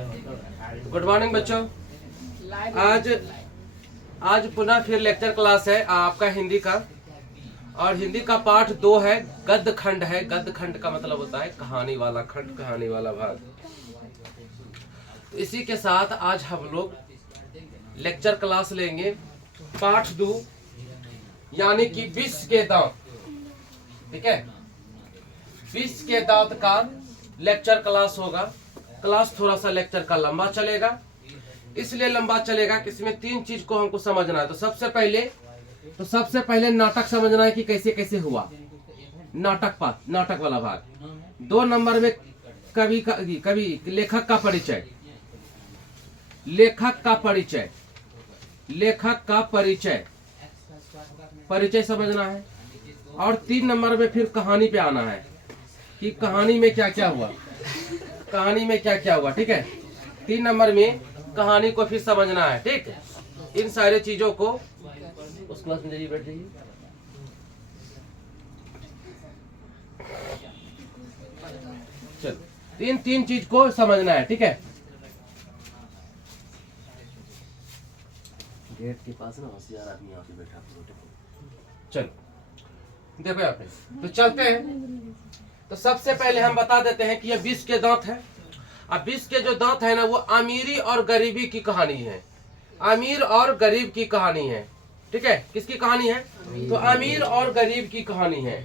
Good morning बच्चों। आज पुनः फिर लेक्चर क्लास है आपका हिंदी का, और हिंदी का पाठ 2 है, गद्य खंड है। गद्य खंड का मतलब होता है कहानी वाला खंड, कहानी वाला भाग। तो इसी के साथ आज हम लोग लेक्चर क्लास लेंगे पाठ 2 यानी कि विष के दांत। ठीक है, विष के दांत का लेक्चर क्लास होगा। क्लास थोड़ा सा लेक्चर का लंबा चलेगा, इसलिए लंबा चलेगा कि इसमें 3 चीज को हमको समझना है। तो सबसे पहले नाटक समझना है कि कैसे कैसे हुआ नाटक वाला भाग। 2 नंबर में कवि लेखक का परिचय समझना है। और 3 नंबर में फिर कहानी पे आना है कि कहानी में क्या क्या हुआ। ठीक है, 3 नंबर में कहानी को फिर समझना है। ठीक, इन सारे चीजों को उस क्लास में जाइए, बैठ जाइए। चल, इन 3 चीज को समझना है। ठीक है, गेट के पास ना होशियार आदमी यहाँ पे बैठा। चलो देखो यहाँ पे, तो चलते हैं। तो सबसे पहले हम बता देते हैं कि ये विष के दांत है। अब विष के जो दांत है ना, वो अमीरी और गरीबी की कहानी है। अमीर और गरीब की कहानी है। ठीक है, किसकी कहानी है? तो अमीर और गरीब की कहानी है।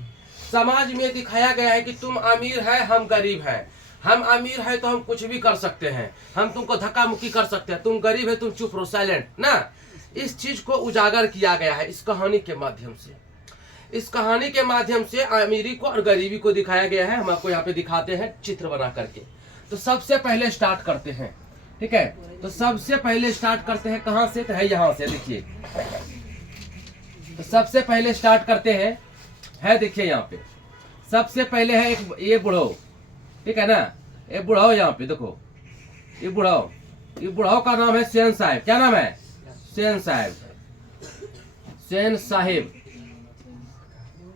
समाज में दिखाया गया है कि तुम अमीर है, हम गरीब है। हम अमीर है तो हम कुछ भी कर सकते हैं, हम तुमको धक्का मुक्की कर सकते हैं। तुम गरीब है, तुम चुप रहो, साइलेंट ना। इस चीज को उजागर किया गया है इस कहानी के माध्यम से। इस कहानी के माध्यम से अमीरी को और गरीबी को दिखाया गया है। हम आपको यहाँ पे दिखाते हैं चित्र बना करके। तो सबसे पहले स्टार्ट करते हैं। ठीक है, तो सबसे पहले स्टार्ट करते हैं कहाँ से? तो है यहाँ से। देखिए, तो सबसे पहले स्टार्ट करते हैं, है देखिए यहाँ पे सबसे पहले है एक ये बुढ़ाओ। ठीक है ना, ये बुढ़ाओ यहाँ पे देखो, ये बुढ़ाओ का नाम है सेन साहब। क्या नाम है? सेन साहिब।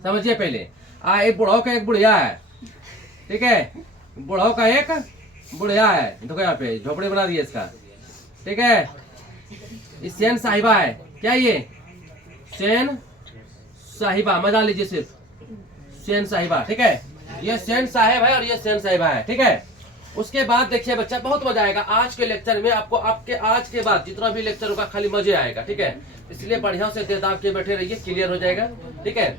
समझिए पहले। एक बुढ़ाओ का एक बुढ़िया है। ठीक है, बुढ़ाओ का एक बुढ़िया है। देखो यहाँ पे झोपड़ी बना दिए इसका। ठीक है, ये सेन साहिबा है। क्या ये? सेन साहिबा, मजा लीजिए सिर्फ, सेन साहिबा। ठीक है, ये सेन साहिब है और ये सेन साहिबा है। ठीक है, उसके बाद देखिए बच्चा, बहुत मजा आएगा आज के लेक्चर में। आपको आपके आज के बाद जितना भी लेक्चर होगा खाली मजे आएगा। ठीक है, इसलिए बढ़िया से दे दाब के बैठे रहिए, क्लियर हो जाएगा। ठीक है,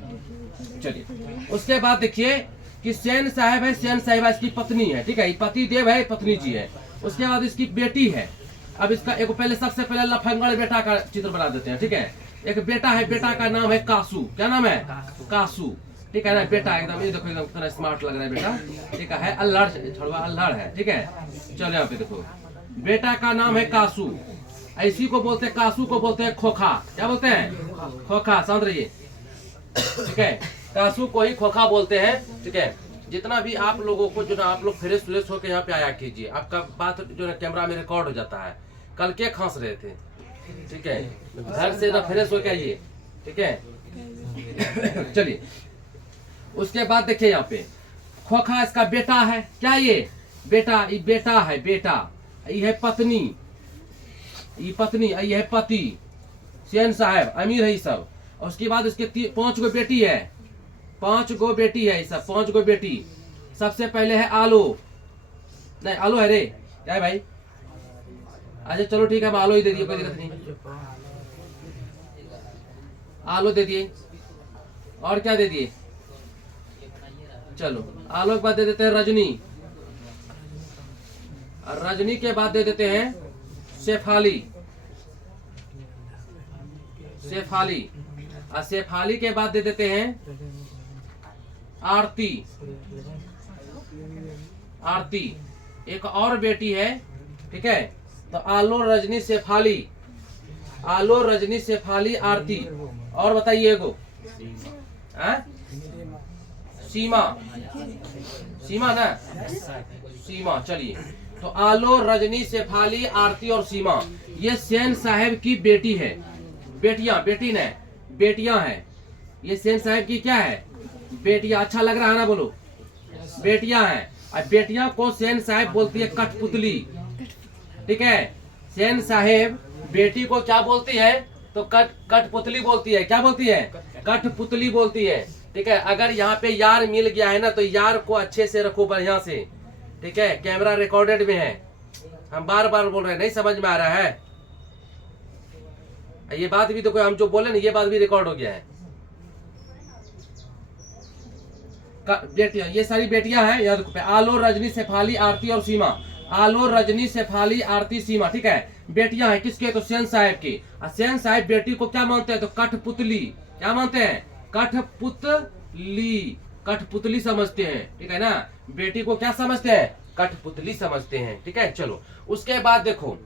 चलिए उसके बाद देखिए कि सेन साहब है, सेन साहिबा इसकी पत्नी है। ठीक है, ये पति देव है, पत्नी जी है। उसके बाद इसकी बेटी है। अब इसका एक पहले सबसे पहले लफंगड़ बेटा का चित्र बना देते हैं। ठीक है, एक बेटा है, बेटा का नाम है कासू। क्या नाम है? कासू। ठीक है ना, बेटा एकदम, ये देखो एकदम कितना स्मार्ट लग रहा है बेटा। ठीक है, अल्हड़, छड़वा अल्हड़ है। ठीक है, चलो यहाँ पे देखो, बेटा का नाम है कासू। ऐसी को बोलते हैं, कासू को बोलते हैं खोखा। क्या बोलते हैं? खोखा। समझ रहिए। ठीक है, कासू को ही खोखा बोलते हैं। ठीक है, जितना भी आप लोगों को जो ना, आप लोग फ्रेश होकर यहाँ पे आया कीजिए। आपका बात जो ना कैमरा में रिकॉर्ड हो जाता है। कल के खांस रहे थे। ठीक है, घर से ना फ्रेश होकर आइए। ठीक है, चलिए उसके बाद देखिए यहाँ पे खोखा इसका बेटा है। क्या ये? बेटा, ये बेटा है, बेटा। ये है पत्नी, ये पत्नी, ये है पति। सेन साहब अमीर है ये सब। और उसके बाद इसके 5 गो बेटी है। 5 गो बेटी है, सब 5 गो बेटी। सबसे पहले है आलो, नहीं आलो है रे, क्या है भाई? अच्छा चलो ठीक है, हम आलो ही दे दिए, कोई दिक्कत नहीं, आलो दे दिए। और क्या दे दिए? चलो आलो के बाद दे देते हैं रजनी, और रजनी के बाद दे देते हैं शेफाली। और शेफाली के बाद दे देते हैं आरती। एक और बेटी है। ठीक है, तो आलो, रजनी, शेफाली, आरती। और बताइए एगो सीमा ना, सीमा। चलिए, तो आलो, रजनी, शेफाली, आरती और सीमा, ये सेन साहब की बेटी है। बेटियां हैं। ये सेन साहब की क्या है? बेटियां। अच्छा लग रहा है ना, बोलो। बेटियां हैं। और बेटियां को सेन साहब बोलती है कठपुतली। ठीक है। सेन साहेब बेटी को क्या बोलती है? तो कठपुतली बोलती है। क्या बोलती है? कठपुतली बोलती है। ठीक है। अगर यहाँ पे यार मिल गया है ना तो यार को अच्छे से रखो, बढ़िया से। ठीक है, कैमरा रिकॉर्डेड में है, हम बार बार बोल रहे हैं, नहीं समझ में आ रहा है? ये बात भी तो कोई हम जो बोले ना, ये बात भी रिकॉर्ड हो गया है। बेटियां, ये सारी बेटियां हैं, याद रखो। आलो, रजनी, शेफाली, आरती और सीमा। आलो, रजनी, शेफाली, आरती, सीमा। ठीक है, बेटियां हैं किसके? तो सेन साहब की। सेन साहब बेटी को क्या मानते हैं? तो कठपुतली। क्या मानते हैं? कठपुतली। कठपुतली समझते हैं। ठीक है ना, बेटी को क्या समझते हैं? कठपुतली समझते हैं। ठीक है, चलो उसके बाद देखो।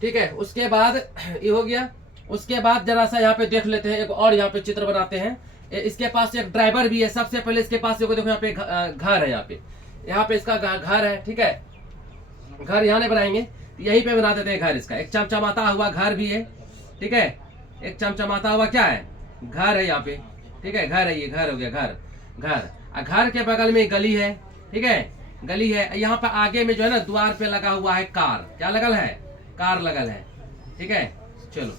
ठीक है, उसके बाद ये हो गया। उसके बाद जरा सा यहाँ पे देख लेते हैं, एक और यहाँ पे चित्र बनाते हैं। इसके पास एक ड्राइवर भी है। सबसे पहले इसके पास देखो, यहाँ पे घर है। यहाँ पे इसका घर है। ठीक है, घर यहाँ नहीं बनाएंगे, यहीं पे बना देते हैं घर इसका। एक चमचमाता हुआ घर भी है। ठीक है, एक चमचमाता हुआ क्या है? घर है यहाँ पे। ठीक है, घर है, ये घर हो गया। घर के बगल में गली है। ठीक है, गली है। यहाँ पे आगे में जो है ना, द्वार पे लगा हुआ है कार। क्या लगल है? कार लगल है। ठीक है, चलो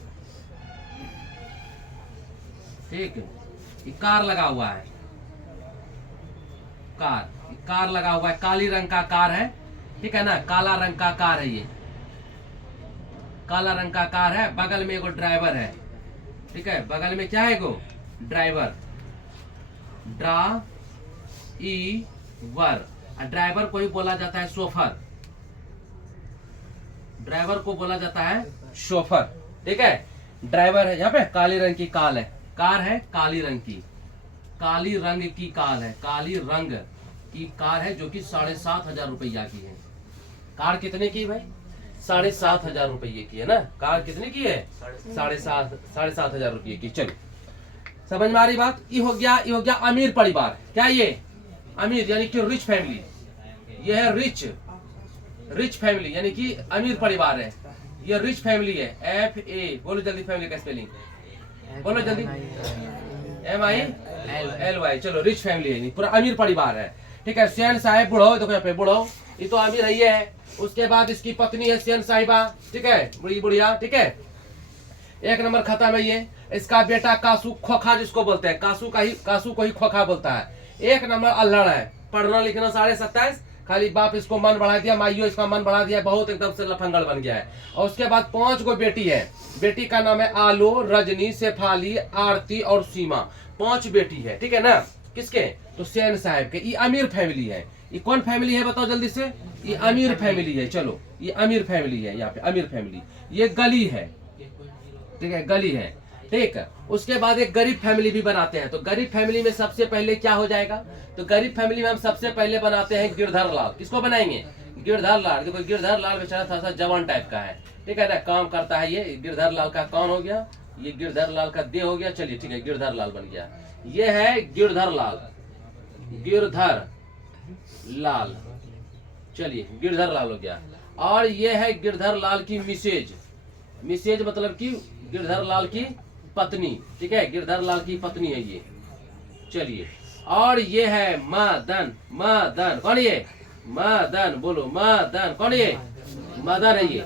ठीक है, ये कार लगा हुआ है। कार लगा हुआ है, काली रंग का कार है। ठीक है ना, काला रंग का कार है, ये काला रंग का कार है। बगल में एगो ड्राइवर है। ठीक है, बगल में क्या है? एगो ड्राइवर। ड्राइवर को ही बोला जाता है शोफर। ड्राइवर को बोला जाता है शोफर। ठीक है, ड्राइवर है। यहाँ पे काली रंग की कार है, काली रंग की, काली रंग की कार है, काली रंग की कार है, जो कि 7,500 रुपया की है। कार कितने की भाई? 7,500 रुपये की है ना। कार कितने की है? 7,500 रुपये की। चलो, समझ में आ रही बात? ये हो गया अमीर परिवार। क्या ये? अमीर यानी कि रिच फैमिली। ये है रिच फैमिली, यानी कि अमीर परिवार है। ये रिच फैमिली है। FA, बोलो जल्दी फैमिली का स्पेलिंग बोलो जल्दी। MILY। चलो, रिच फैमिली है, पूरा अमीर परिवार है। ठीक है, सेन साहेब बुढ़ो, देखो यहाँ पे बुढ़ो, ये तो अमीर है। उसके बाद इसकी पत्नी है सेन साहिबा। ठीक है, बुढ़िया। ठीक है, एक नंबर खत्म है ये। इसका बेटा कासू, खोखा जिसको बोलते हैं, कासू को ही खोखा बोलता है। एक नंबर अल्हड़ है, पढ़ना लिखना 27.5, खाली बाप इसको मन बढ़ा दिया, माइयो इसका मन बढ़ा दिया, बहुत एकदम से लफंगड़ बन गया है। और उसके बाद 5 गो बेटी है। बेटी का नाम है आलो, रजनी, शेफाली, आरती और सीमा। 5 बेटी है। ठीक है ना, किसके? तो सेन साहब के। ये अमीर फैमिली है। ये कौन फैमिली है बताओ जल्दी से? ये अमीर फैमिली है। चलो, ये अमीर फैमिली है। यहाँ पे अमीर फैमिली, ये गली है। ठीक है, गली है। ठीक है, उसके बाद एक गरीब फैमिली भी बनाते हैं। तो गरीब फैमिली में सबसे पहले क्या हो जाएगा? तो गरीब फैमिली में हम सबसे पहले बनाते हैं गिरधर लाल। किसको बनाएंगे? गिरधर लाल। देखो, गिरधर लाल बेचारा थोड़ा सा जवान टाइप का है। ठीक है ना, काम करता है ये। गिरधर लाल का कौन हो गया? ये गिरधर लाल का दे हो गया। चलिए ठीक है, गिरधर लाल बन गया। ये है गिरधर लाल। चलिए, गिरधर लाल हो गया। और ये है गिरधर लाल की मिसेज मतलब कि गिरधर लाल की पत्नी। ठीक है, गिरधर लाल की पत्नी है ये। चलिए, और ये है मदन। कौन ये? मदन, बोलो मदन। कौन ये? मदन है ये।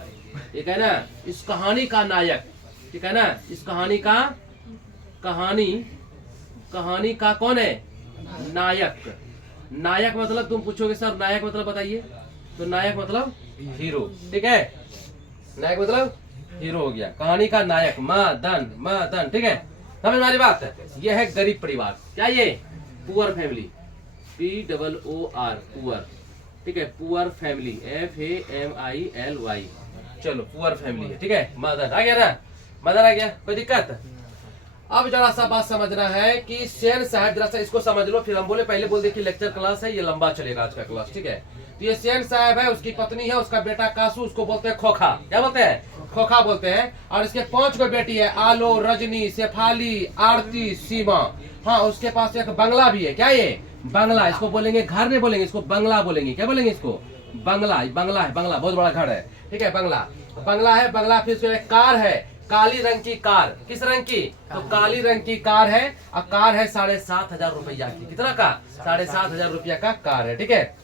ठीक है ना, इस कहानी का नायक। ठीक है ना, इस कहानी का कौन है? नायक मतलब तुम पूछोगे सर नायक मतलब बताइए, तो नायक मतलब हीरो। ठीक है, नायक मतलब हीरो हो गया, कहानी का नायक मदन। ठीक है, समझ में आ रही बात? यह है गरीब परिवार। क्या ये? Poor family, POOR, poor. ठीक है, पुअर फैमिली, FAMILY। चलो, पुअर फैमिली है। ठीक है, मदन आ गया ना? मदन आ गया, कोई दिक्कत? अब जरा सा बात समझना है कि सेन साहब, जरा सा इसको समझ लो, फिर हम पहले बोल दे कि लेक्चर क्लास है, ये लंबा चलेगा आज का क्लास। ठीक है, तो ये सेन साहब है, उसकी पत्नी है, उसका बेटा कासू, उसको बोलते हैं खोखा। क्या बोलते हैं? खोखा बोलते हैं। और इसके 5 गो बेटी है, आलो, रजनी, शेफाली, आरती, सीमा। हाँ, उसके पास एक बंगला भी है। क्या ये? बंगला। इसको बोलेंगे, घर में बोलेंगे इसको बंगला बोलेंगे। क्या बोलेंगे इसको? बंगला है, बंगला, बहुत बड़ा घर है। ठीक है, बंगला है। फिर एक कार है, काली रंग की कार। किस रंग की? तो काली रंग की कार है। और कार है 7,500 रुपया की। कितना का? 7,500 रुपया का कार है। ठीक है,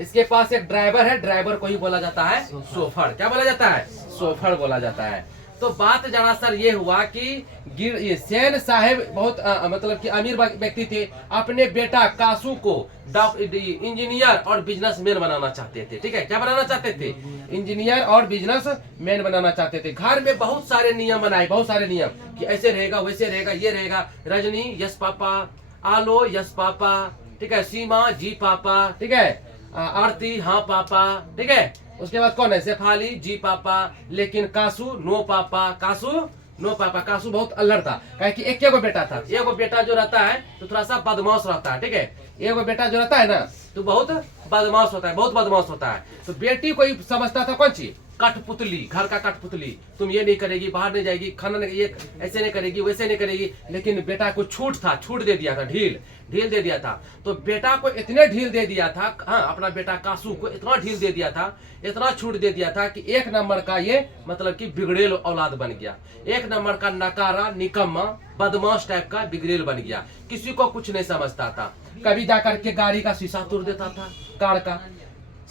इसके पास एक ड्राइवर है, ड्राइवर को ही बोला जाता है शोफर। क्या बोला जाता है? शोफर बोला जाता है। तो बात दरअसल ये हुआ कि ये सेन साहब बहुत मतलब कि अमीर व्यक्ति थे। अपने बेटा कासू को इंजीनियर और बिजनेसमैन बनाना चाहते थे। ठीक है, क्या बनाना चाहते थे? इंजीनियर और बिजनेसमैन बनाना चाहते थे। घर में बहुत सारे नियम बनाए, बहुत सारे नियम कि ऐसे रहेगा, वैसे रहेगा, ये रहेगा। रजनी यस पापा, आलो यस पापा, ठीक है, सीमा जी पापा, ठीक है, आरती हाँ पापा, ठीक है। उसके बाद कौन है? शेफाली जी पापा। लेकिन कासू नो पापा, कासू नो पापा। कासू बहुत अल्लड़ था, कहे कि एक बेटा था। एक बेटा जो रहता है तो थोड़ा सा बदमाश रहता है। ठीक है, एक बेटा जो रहता है ना तो बहुत बदमाश होता है, बहुत बदमाश होता है। तो बेटी को ही समझता था कौन चीज? कठपुतली, घर का कठपुतली। तुम ये नहीं करेगी, बाहर नहीं जाएगी, खाना नहीं, ये ऐसे नहीं करेगी, वैसे नहीं करेगी। लेकिन बेटा को छूट था, छूट दे दिया था, ढील दे दिया था। तो बेटा को इतने ढील दे दिया था, हाँ, अपना बेटा कासू को इतना ढील दे दिया था, इतना छूट दे दिया था कि एक नंबर का ये मतलब कि बिगड़ेल औलाद बन गया। एक नंबर का नकारा, निकम्मा, बदमाश टाइप का बिगड़ेल बन गया। किसी को कुछ नहीं समझता था। कभी जाकर के गाड़ी का शीशा तोड़ देता था, कार का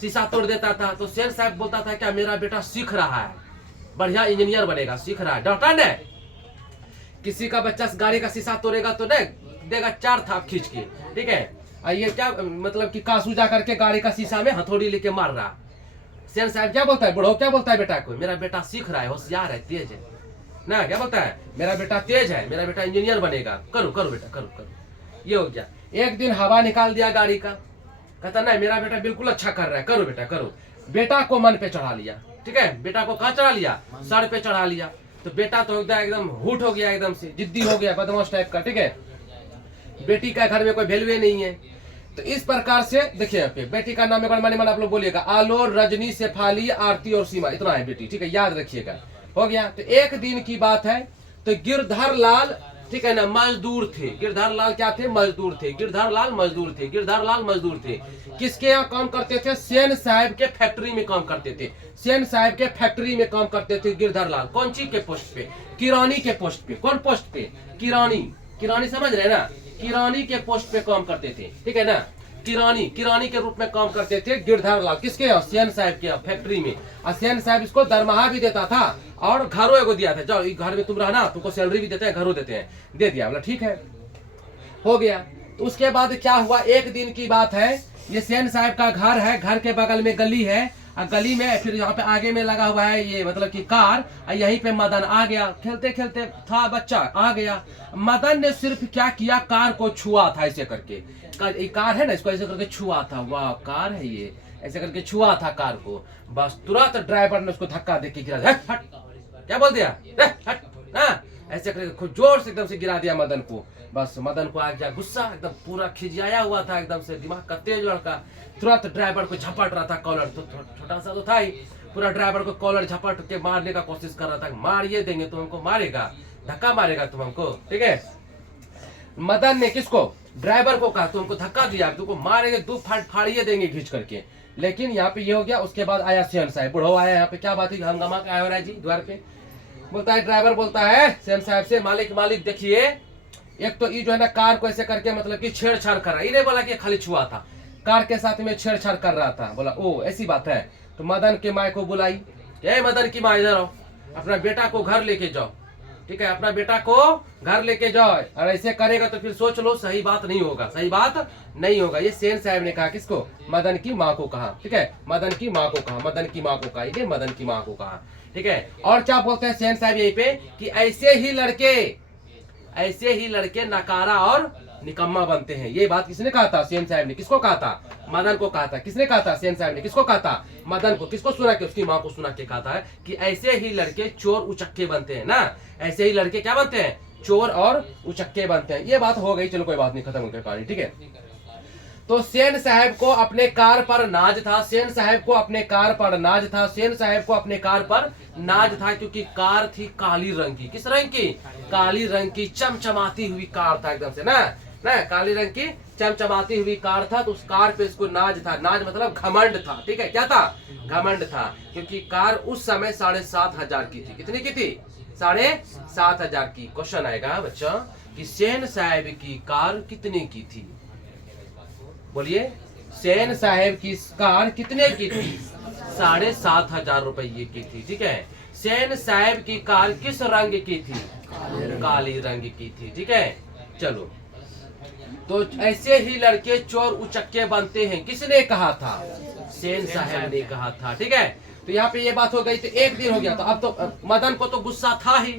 शीशा तोड़ देता था। तो शेर साहब बोलता था क्या मेरा बेटा सीख रहा है, बढ़िया इंजीनियर बनेगा, सीख रहा है। डॉक्टर ने किसी का बच्चा गाड़ी का शीशा तोड़ेगा तो नहीं देगा 4 थाप खींच के। ठीक है, ये क्या मतलब कि कासू जा करके गाड़ी का शीशा में हथौड़ी लेके मार रहा। शेर साहब क्या बोलता है? बुढ़ो क्या बोलता है बेटा को? मेरा बेटा सीख रहा है, होशियार है, तेज है ना। क्या बोलता है? मेरा बेटा तेज है, मेरा बेटा इंजीनियर बनेगा, करो करो बेटा, करो करो। ये हो गया। एक दिन हवा निकाल दिया गाड़ी का, कहता नहीं मेरा बेटा बिल्कुल अच्छा कर रहा है, करो बेटा करो। बेटा को मन पे चढ़ा लिया। ठीक है, बेटा को कहाँ चढ़ा लिया? सर पे चढ़ा लिया। तो बेटा तो एकदम हुट हो गया, एकदम से जिद्दी हो गया, बदमाश टाइप का। ठीक है, बेटी का घर में कोई वैल्यू नहीं है। तो इस प्रकार से देखिए यहाँ पे बेटी का नाम माने आप लोग बोलिएगा, आलो, रजनी, शेफाली, आरती और सीमा, इतना है बेटी। ठीक है, याद रखिएगा। हो गया। तो एक दिन की बात है, तो गिरधर लाल, ठीक है ना, मजदूर थे। गिरधर लाल क्या थे? मजदूर थे। गिरधर लाल मजदूर थे। गिरधर लाल मजदूर थे। किसके यहाँ काम करते थे? सेन साहब के फैक्ट्री में काम करते थे। सेन साहब के फैक्ट्री में काम करते थे गिरधर लाल। कौन सी के पोस्ट पे? किरानी के पोस्ट पे। कौन पोस्ट पे? किरानी। किरानी समझ रहे ना? किरानी के पोस्ट पे काम करते थे। ठीक है ना, किरानी, किरानी के रूप में काम करते थे गिरधर लाल। किसके यहाँ? सेन साहब के फैक्ट्री में। और सेन साहब इसको दरमाहा भी देता था और घरों एगो दिया था, जाओ घर में तुम रहना, तुमको सैलरी भी देते हैं, घरों देते हैं, दे दिया। बोला ठीक है, हो गया। तो उसके बाद क्या हुआ? एक दिन की बात है, ये सेन साहब का घर है, घर के बगल में गली है, और गली में फिर यहाँ पे आगे में लगा हुआ है ये मतलब कि कार। और यहीं पे मदन आ गया, खेलते खेलते था बच्चा, आ गया। मदन ने सिर्फ क्या किया? कार को छुआ था ऐसे करके। कार है ना, इसको ऐसे करके छुआ था। वाह, कार है ये, ऐसे करके छुआ था कार को। बस तुरंत ड्राइवर ने उसको धक्का देके गिरा, हट, क्या बोल दिया? हट, हाँ, ऐसे करके खूब जोर से एकदम से गिरा दिया मदन को। बस मदन को आ गया गुस्सा, एकदम पूरा खिजियाया हुआ था, एकदम से दिमाग का तेज लड़का। तुरंत ड्राइवर को झपट रहा था, कॉलर तो छोटा सा तो था ही, पूरा ड्राइवर को कॉलर झपट के मारने का कोशिश कर रहा था। मारिए देंगे, तुम हमको मारेगा, धक्का मारेगा तुम हमको। ठीक है, मदन ने किसको? ड्राइवर को कहा तुमको धक्का दिया, तुमको मारेंगे, दो फाड़िए देंगे खींच करके। लेकिन यहाँ पे ये हो गया। उसके बाद आया सेन साहब, बुढ़ो आया यहाँ पे। क्या बात है? हंगामा क्या हो रहा है जी द्वार पे? बोलता है, ड्राइवर बोलता है सेन साहब से, मालिक मालिक देखिए, एक तो ये जो है ना कार को ऐसे करके मतलब कि छेड़छाड़ कर रहा है। इन्हें बोला कि खाली छुआ था, कार के साथ में छेड़छाड़ कर रहा था। बोला ओ ऐसी बात है। तो मदन के माँ को बुलाई, मदन की माँ इधर आओ, अपना बेटा को घर लेके जाओ। ठीक है, अपना बेटा को घर लेके जाओ, और ऐसे करेगा तो फिर सोच लो सही बात नहीं होगा, सही बात नहीं होगा। ये सेन साहब ने कहा, किसको? मदन की माँ को कहा। ठीक है, मदन की माँ को कहा, मदन की माँ को कहा, ये मदन की माँ को कहा। ठीक है, और क्या बोलते हैं सेन साहब यहीं पे कि ऐसे ही लड़के नकारा और निकम्मा बनते हैं। ये बात किसने कहा था? सेन साहब ने। किसको कहा था? मदन को कहा था। किसने कहा था? सेन साहब ने। किसको कहा था? मदन को। किसको सुना के? उसकी माँ को सुना के कहा था कि ऐसे ही लड़के चोर उचक्के बनते हैं ना, ऐसे ही लड़के क्या बनते हैं? चोर और उचक्के बनते हैं। ये बात हो गई, चलो कोई बात नहीं, खत्म हो गया कहानी। ठीक है, तो सेन साहब को अपने कार पर नाज था, सेन साहब को अपने कार पर नाज था, सेन साहब को अपने कार पर नाज था, क्योंकि कार थी काली रंग की। किस रंग की? काली रंग की, चमचमाती हुई कार था एकदम से ना, काली रंग की चमचमाती हुई कार था। तो उस कार पे इसको नाज था। नाज मतलब घमंड था। ठीक है, क्या था? घमंड था, क्योंकि कार उस समय 7,500 की थी। कितनी की थी? 7,500 की। क्वेश्चन आएगा बच्चा कि सेन साहब की कार कितने की थी? बोलिए, सेन साहब की कार कितने की थी? 7,500 रुपये की थी। ठीक है, सेन साहब की कार किस रंग की थी? काली रंग की थी। ठीक है, चलो, तो ऐसे ही लड़के चोर उचक्के बनते हैं, किसने कहा था? सेन साहब ने कहा था। ठीक है, तो यहाँ पे ये बात हो गई। तो एक दिन हो गया, तो अब तो मदन को तो गुस्सा था ही,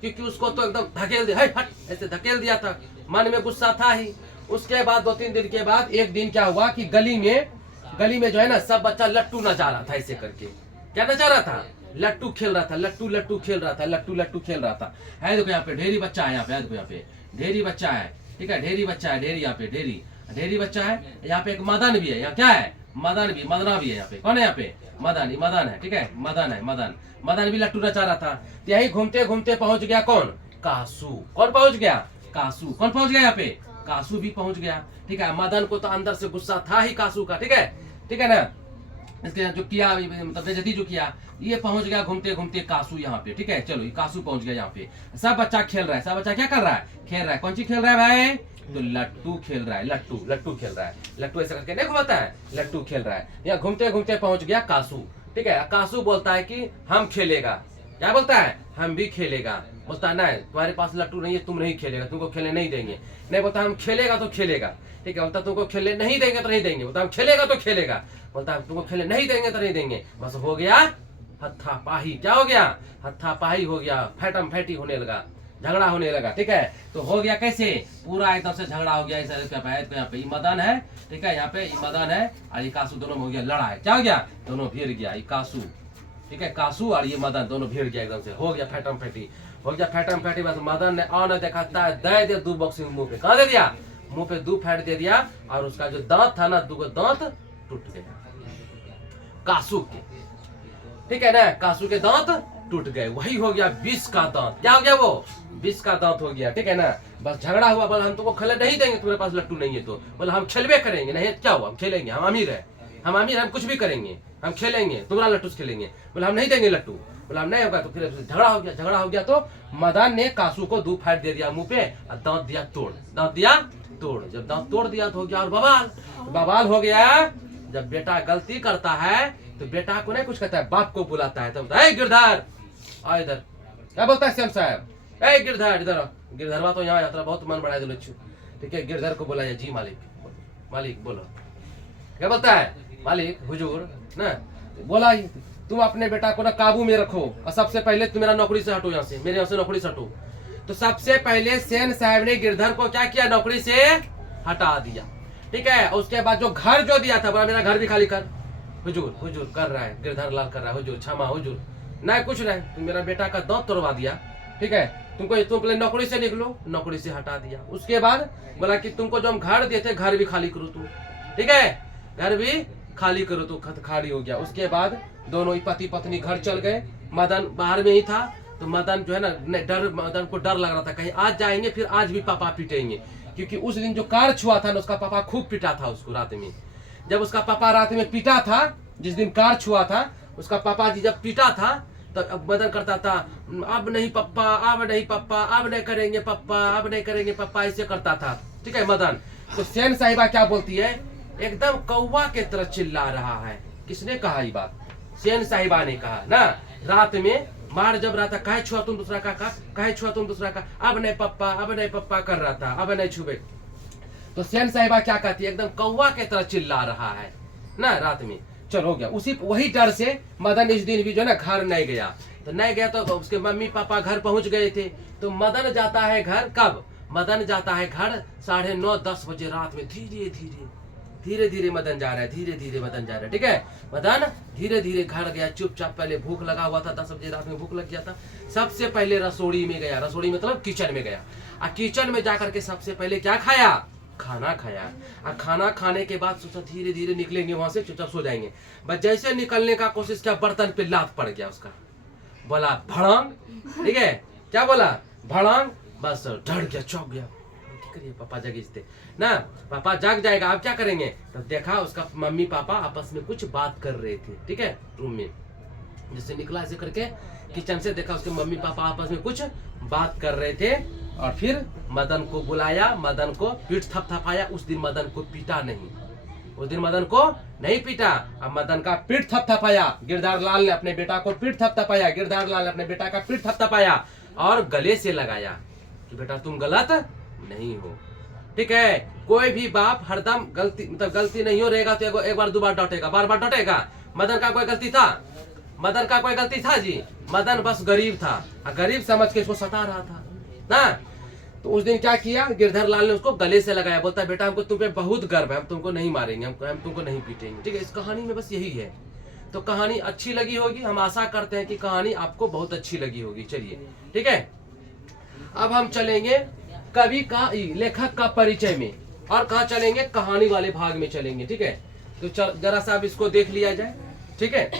क्योंकि उसको तो एकदम धकेल दिया, हट ऐसे धकेल दिया था, मन में गुस्सा था ही। उसके बाद 2-3 दिन के बाद एक दिन क्या हुआ कि गली में जो है ना, सब बच्चा लट्टू नचा रहा था, ऐसे करके। क्या नचा रहा था? लट्टू खेल रहा था, लट्टू खेल रहा था, लट्टू खेल रहा था। है देखो यहाँ पे ढेरी बच्चा है, यहाँ पे देखो, यहाँ पे ढेरी बच्चा है। ठीक है, ढेरी बच्चा है, ढेरी यहाँ पे ढेरी बच्चा है। यहाँ पे एक मदन भी है, यहाँ क्या है? मदना भी है। यहाँ पे कौन है? यहाँ पे मदन है। ठीक है, मदन भी लट्टू नचा रहा था। यही घूमते घूमते पहुंच गया कौन? कासू। कौन पहुंच गया? कासू। कौन पहुंच गया? यहाँ पे कासू भी पहुंच गया। ठीक है, मदन को तो अंदर से गुस्सा था ही कासू का। ठीक है ना, इसके जो किया, मतलब बेइज्जती जो किया, ये पहुंच गया घूमते घूमते कासू यहाँ पे। ठीक है, चलो, ये कासू पहुंच गया यहाँ पे। सब बच्चा खेल रहा है, सब बच्चा क्या कर रहा है? खेल रहा है। कौन सी खेल रहा है भाई? तो लट्टू खेल रहा है, लट्टू खेल रहा है। लट्टू ऐसा करके नहीं घुमाता है, लट्टू खेल रहा है। यहाँ घूमते घूमते पहुंच गया कासू। ठीक है, कासू बोलता है कि हम खेलेगा। क्या बोलता है? हम भी खेलेगा। बोलता है नहीं, तुम्हारे पास लट्टू नहीं है, तुम नहीं खेलेगा, तुमको खेलने नहीं देंगे। नहीं, बोलता हम खेलेगा तो खेलेगा। ठीक है, बोलता तुमको खेलने नहीं देंगे तो नहीं देंगे। बोलता हम खेलेगा तो खेलेगा। बोलता है तुमको खेलने नहीं देंगे तो नहीं देंगे। बस हो गया हत्थापाही। क्या हो गया? हत्थापाही हो गया, फैटम फैटी होने लगा, झगड़ा होने लगा। ठीक है, तो हो गया कैसे? पूरा एकदम से झगड़ा हो गया। यहाँ पे मदन है। ठीक है, यहाँ पे मदन है और ये कासू, दोनों में हो गया लड़ाई। क्या हो गया? दोनों भिड़ गया, ये कासू। ठीक है, कासू और ये मदन दोनों भिड़ गया, एकदम से हो गया फैटम फैटी। बस मदन ने और देखा दे दिया 2 बॉक्सिंग मुंह पे। कहा दे दिया? मुंह पे 2 फैट दे दिया, और उसका जो दांत था ना, 2 दांत टूट गया कासू के। ठीक है ना, कासू के दांत टूट गए। वही हो गया विष का दांत। क्या हो गया? वो विष का दांत हो गया। ठीक है ना, बस झगड़ा हुआ। बोला हम तुमको खेलने नहीं देंगे, तुम्हारे पास लट्टू नहीं है तो। बोला हम खेलबे करेंगे। नहीं क्या हुआ? हम खेलेंगे, हम अमीर है, हम कुछ भी करेंगे, हम खेलेंगे, तुम्हारा लट्टू खेलेंगे। बोला हम नहीं देंगे लट्टू। बोला हम नहीं होगा। तो फिर झगड़ा हो गया। तो मदन ने कासू को 2 फैट दे दिया मुंह पे, और दांत दिया तोड़। जब दांत तोड़ दिया तो हो गया और बवाल हो गया। जब बेटा गलती करता है तो बेटा को नहीं कुछ कहता है, बाप को बुलाता है। तो बोलता है गिरधर आ इधर। क्या बोलता है श्याम साहब? ए गिरधर इधर। गिरधरवा तो यहाँ यात्रा बहुत मन बढ़ा दिलो। ठीक है, गिरधर को बुलाया। जी मालिक बोलो। क्या बोलता है? मालिक हुजूर ना, बोला तुम अपने बेटा को ना काबू में रखो, और सबसे पहले तुम मेरा नौकरी से हटो, यहाँ से मेरे यहाँ से नौकरी से हटो। तो सबसे पहले सेन साहब ने गिरधर को क्या किया? नौकरी से हटा दिया। ठीक है, उसके बाद जो घर जो दिया था, बोला मेरा घर भी खाली कर। हुजूर कर रहा है, गिरधर लाल कर रहा है। हुजूर क्षमा हुजूर। नहीं कुछ नहीं, तुम मेरा बेटा का दांत तोड़वा दिया। ठीक है, तुम पहले नौकरी से निकलो, नौकरी से हटा दिया। उसके बाद बोला कि तुमको जो हम घर दिए थे, घर भी खाली करो तुम। ठीक है, घर भी खाली करो तो खाली हो गया। उसके बाद दोनों ही पति पत्नी घर चल गए। मदन बाहर में ही था। तो मदन जो है ना, मदन को डर लग रहा था, कहीं आज जाएंगे फिर आज भी पापा पीटेंगे, क्योंकि उस दिन जो कार छुआ था ना, उसका पापा खूब पीटा था उसको रात में। जब उसका पापा रात में पीटा था, जिस दिन कार छुआ था, उसका पापा जी जब पीटा था, तो अब मदन करता था अब नहीं पप्पा, अब नहीं पप्पा, अब नहीं करेंगे पप्पा, अब नहीं करेंगे पप्पा, ऐसे करता था। ठीक है, मदन। तो सेन साहिबा क्या बोलती है? एकदम कौवा के तरह चिल्ला रहा है। किसने कहा ये बात? सेन साहिबा ने कहा ना। रात में मार जब रहा था, काहे छुआ तुम दूसरा का, काहे छुआ तुम दूसरा का, अब नहीं पप्पा कर रहा था, अब नहीं छुबे। तो सेन साहिबा क्या कहती है? एकदम कौवा के तरह चिल्ला रहा है ना रात में। चलो हो गया। वही डर से मदन इस दिन भी जो है ना घर नहीं गया। तो नहीं गया तो उसके मम्मी पापा घर पहुंच गए थे। तो मदन जाता है घर कब? मदन जाता है घर 9:30-10 बजे रात में। धीरे धीरे मदन जा रहा है, धीरे धीरे मदन जा रहा है। ठीक है, मदन धीरे धीरे घर गया चुपचाप। पहले भूख लगा हुआ था, 10 बजे रात में भूख लग गया था। सबसे पहले रसोई में गया, रसोई मतलब किचन में गया। और किचन में जाकर के सबसे पहले क्या खाया? खाना खाया। और खाना खाने के बाद सोचा धीरे धीरे निकलेंगे वहां से, चुपचाप सो जाएंगे। बस जैसे निकलने का कोशिश किया, बर्तन पे लात पड़ गया उसका। बोला भड़ांग। ठीक है, क्या बोला? भड़ांग। बस डर गया, चौंक गया। करिए पापा जगे थे ना, पापा जाग जाएगा, आप क्या करेंगे? तो देखा उसका मम्मी पापा आपस में कुछ बात कर रहे थे। ठीक है, रूम में जैसे निकला ऐसे करके किचन से, देखा उसके मम्मी पापा आपस में कुछ बात कर रहे थे। और फिर मदन को बुलाया, मदन को पीठ थपथपाया। उस दिन मदन को पीटा नहीं, उस दिन मदन को नहीं पीटा। अब मदन का पीठ थपथपाया, गिरधार लाल ने अपने बेटा को पीठ थपथपाया, गिरधार लाल ने अपने बेटा का पीठ थपथपाया और गले से लगाया कि बेटा तुम गलत नहीं हो। ठीक है, कोई भी बाप हरदम गलती मतलब गलती नहीं हो रहेगा तो एक बार 2 बार डांटेगा, बार बार डांटेगा। मदन का कोई गलती था? मदन का कोई गलती था जी? मदन बस गरीब था, गरीब समझ के इसको सता रहा था ना। तो उस दिन क्या किया, गिरधर लाल ने उसको गले से लगाया, बोलता बेटा हमको तुम पे बहुत गर्व है, हम तुमको नहीं मारेंगे, हम तुमको नहीं पीटेंगे। ठीक है, इस कहानी में बस यही है। तो कहानी अच्छी लगी होगी, हम आशा करते हैं कि कहानी आपको बहुत अच्छी लगी होगी। चलिए ठीक है, अब हम चलेंगे कवि का लेखक का परिचय में, और कहा चलेंगे, कहानी वाले भाग में चलेंगे। ठीक है, तो जरा सा अब इसको देख लिया जाए। ठीक है,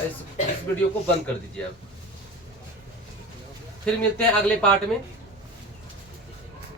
इस वीडियो को बंद कर दीजिए। अब फिर मिलते हैं अगले पार्ट में।